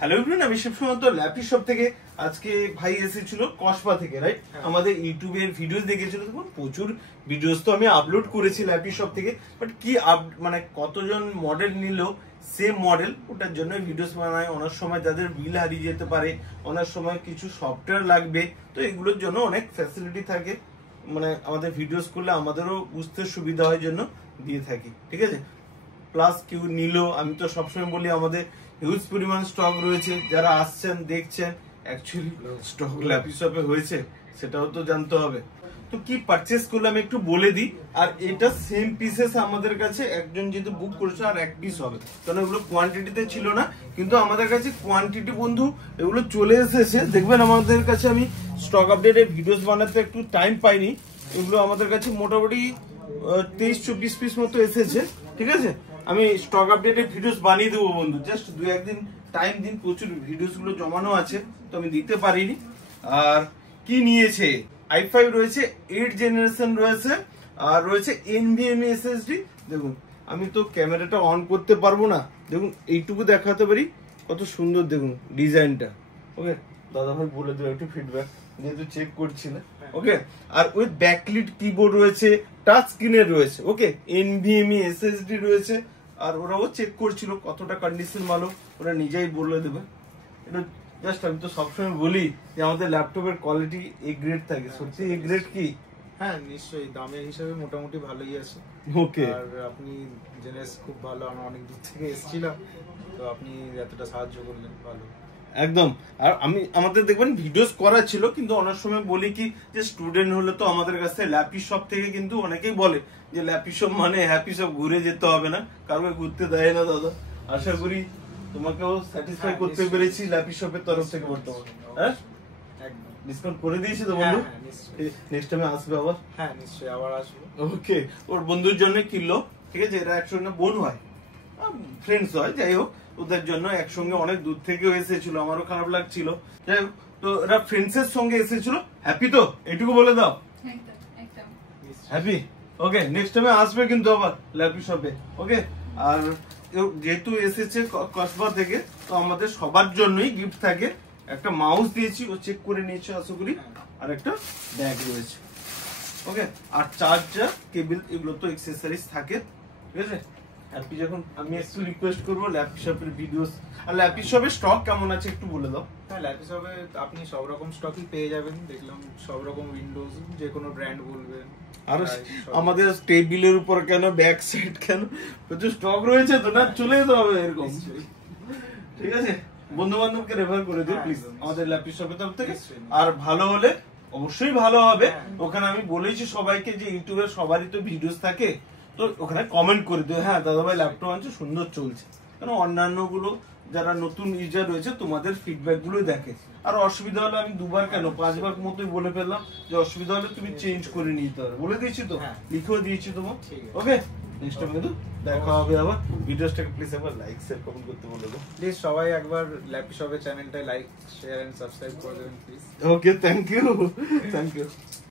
Hello everyone, আমি শিবসমন্ত lappy shop থেকে। আজকে ভাই এসেছিল কসবা থেকে, রাইট? আমাদের ইউটিউবের ভিডিওস দেখেছিল, দেখুন প্রচুর ভিডিওস তো আমি আপলোড করেছি ল্যাপি শপ থেকে, বাট কি মানে কতজন মডেল নিল সেম মডেল, ওটার জন্য ভিডিওস বানায়। অনেক সময় যাদের বিল হারিয়ে যেতে পারে, অনেক সময় কিছু সফটওয়্যার লাগবে, তো এগুলোর জন্য অনেক ফ্যাসিলিটি থাকে, মানে আমাদের ভিডিওস করলে আমাদেরও বুঝতে সুবিধা হয় জন্য দিয়ে থাকি, ঠিক আছে? প্লাস কেউ নিল, আমি তো সবসময় বলি আমাদের হিউজ পরিমাণ স্টক রয়েছে, যারা আসছেন দেখছেন অ্যাকচুয়ালি স্টক ল্যাপি শপে হয়েছে সেটাও তো জানতে হবে। তো কি পারচেস করলে আমি একটু বলে দিই। আর এটা সেম পিসেস আমাদের কাছে একজন যেহেতু বুক করেছে আর এক পিস হবে, কারণ এগুলো কোয়ান্টিটিতে ছিল না, কিন্তু আমাদের কাছে কোয়ান্টিটি বন্ধু এগুলো চলে এসেছে। দেখবেন আমাদের কাছে আমি স্টক আপডেটের ভিডিওস বানাতে একটু টাইম পাইনি, এগুলো আমাদের কাছে মোটামুটি 23-24 পিস মতো এসেছে, ঠিক আছে? আমি স্টক আপডেটের ভিডিওস বানিয়ে দেবো বন্ধু, জাস্ট 2-1 দিন টাইম দিন, প্রচুর ভিডিওস গুলো জমানো আছে তো আমি দিতে পারিনি। আর কি নিয়েছে, i5 রয়েছে, 8 জেনারেশন রয়েছে, আর রয়েছে NVMe SSD। দেখুন আমি তো ক্যামেরাটা অন করতে পারবো না, দেখুন এইটুকু দেখাতে পারি, কত সুন্দর দেখুন ডিজাইনটা। ওকে দাদা ভাই বলে দেবো একটু ফিডব্যাক, যেহেতু চেক করছি না। ওকে, আর উইথ ব্যাকলিট কিবোর্ড রয়েছে, টাচ স্ক্রিনের রয়েছে, ওকে NVMe SSD রয়েছে। আর ওরাও চেক করছিল কতটা কন্ডিশন ভালো, ওরা নিজেই বলে দেবে। এটা জাস্ট আমি তো সবসময় বলি যে আমাদের ল্যাপটপের কোয়ালিটি এ গ্রেড থাকে, সত্যি এ গ্রেড কি? হ্যাঁ নিশ্চয়ই, দামের হিসাবে মোটামুটি ভালোই আছে। ওকে, আর আপনি জেনে খুব ভালো, আমরা অনেক দূর থেকে এসেছিলাম, তো আপনি এতটা সাহায্য করলেন, ভালো একদম। আর আমাদের দেখবেন ভিডিওস করা ছিল, কিন্তু অনেক সময় বলি কি যে স্টুডেন্ট হলে তো আমাদের কাছে ল্যাপি শপ থেকে কিন্তু অনেকেই বলে যে ল্যাপি শপ মানে হ্যাপি শপ, ঘুরে যেতে হবে না, কারোকে ঘুরতে দেয় না দাদা। আশা করি তোমাকেও স্যাটিসফাই করতে পেরেছি ল্যাপি শপের তরফ থেকে বর্তমানে। হ্যাঁ একদম ডিসকাউন্ট করে দিয়েছি তো বন্ধু? নেক্সট টাইমে আসবে আবার? হ্যাঁ নিশ্চয়ই আবার আসবো। ওকে, ওর বন্ধুর জন্য কিনলো, ঠিক আছে? এরা একসঙ্গে বোন হয়, ফ্রেন্ডস হয়, যাই হোক ওদের জন্য একসঙ্গে অনেক দূর থেকে এসেছিল, আমারও খারাপ লাগছিল, যাই হোক। তো এরা ফ্রেন্ডস এর সঙ্গে এসেছিল। হ্যাপি তো, এটুকু বলে দাও হ্যাপি। ওকে, নেক্সট টাইমে আসবে কিন্তু আবার ল্যাপি শপে, ওকে? আর যেহেতু এসেছে কসবা থেকে, তো আমাদের সবার জন্যই গিফট থাকে। একটা মাউস দিয়েছি, ও চেক করে নিয়েছে আশা করি, আর একটা ব্যাগ রয়েছে, ওকে? আর চার্জার, কেবল, এগুলো তো এক্সেসরিজ থাকে, ঠিক আছে? হ্যাপি যখন আমি একটু রিকোয়েস্ট করবো ল্যাপি শপের ভিডিওস, আর ল্যাপি শপের স্টক কেমন আছে একটু বলে দাও। হ্যাঁ ল্যাপি শপে আপনি সব রকম স্টকই পেয়ে যাবেন, দেখলাম সব রকম উইন্ডোজ, যে কোনো ব্র্যান্ড বলবেন। আর আমাদের টেবিলের উপর কেন, ব্যাক সাইড কেন, প্রচুর স্টক রয়েছে তো, না চলে যেতে হবে এরকম, ঠিক আছে? বন্ধু বান্ধবকে রেফার করে দিও প্লিজ আমাদের ল্যাপি শপের তরফ থেকে। আর ভালো হলে অবশ্যই ভালো হবে, ওখানে আমি বলেছি সবাইকে যে ইউটিউবের সবারই তো ভিডিওস থাকে, তো ওখানে কমেন্ট করে দিও, হ্যাঁ দাদা ভাই ল্যাপটপ আনছে, সুন্দর চলছে। কারণ অন্যান্য গুলো যারা নতুন ইউজার রয়েছে তোমাদের ফিডব্যাক গুলো দেখে, আর অসুবিধা হলে আমি 2বার কেন 5বার মতোই বলে ফেললাম যে অসুবিধা হলে তুমি চেঞ্জ করে নিতে হবে, বলে দিয়েছি তো, লিখেও দিয়েছি তোমার। ওকে, নেক্সট টাইম কিন্তু দেখা হবে আবার। ভিডিওসটাকে প্লিজ একবার লাইক শেয়ার কমেন্ট করতে বলে দাও প্লিজ, সবাই একবার ল্যাপি শপের চ্যানেলটা লাইক শেয়ার এন্ড সাবস্ক্রাইব করে দেবেন please. Okay, thank you, thank you.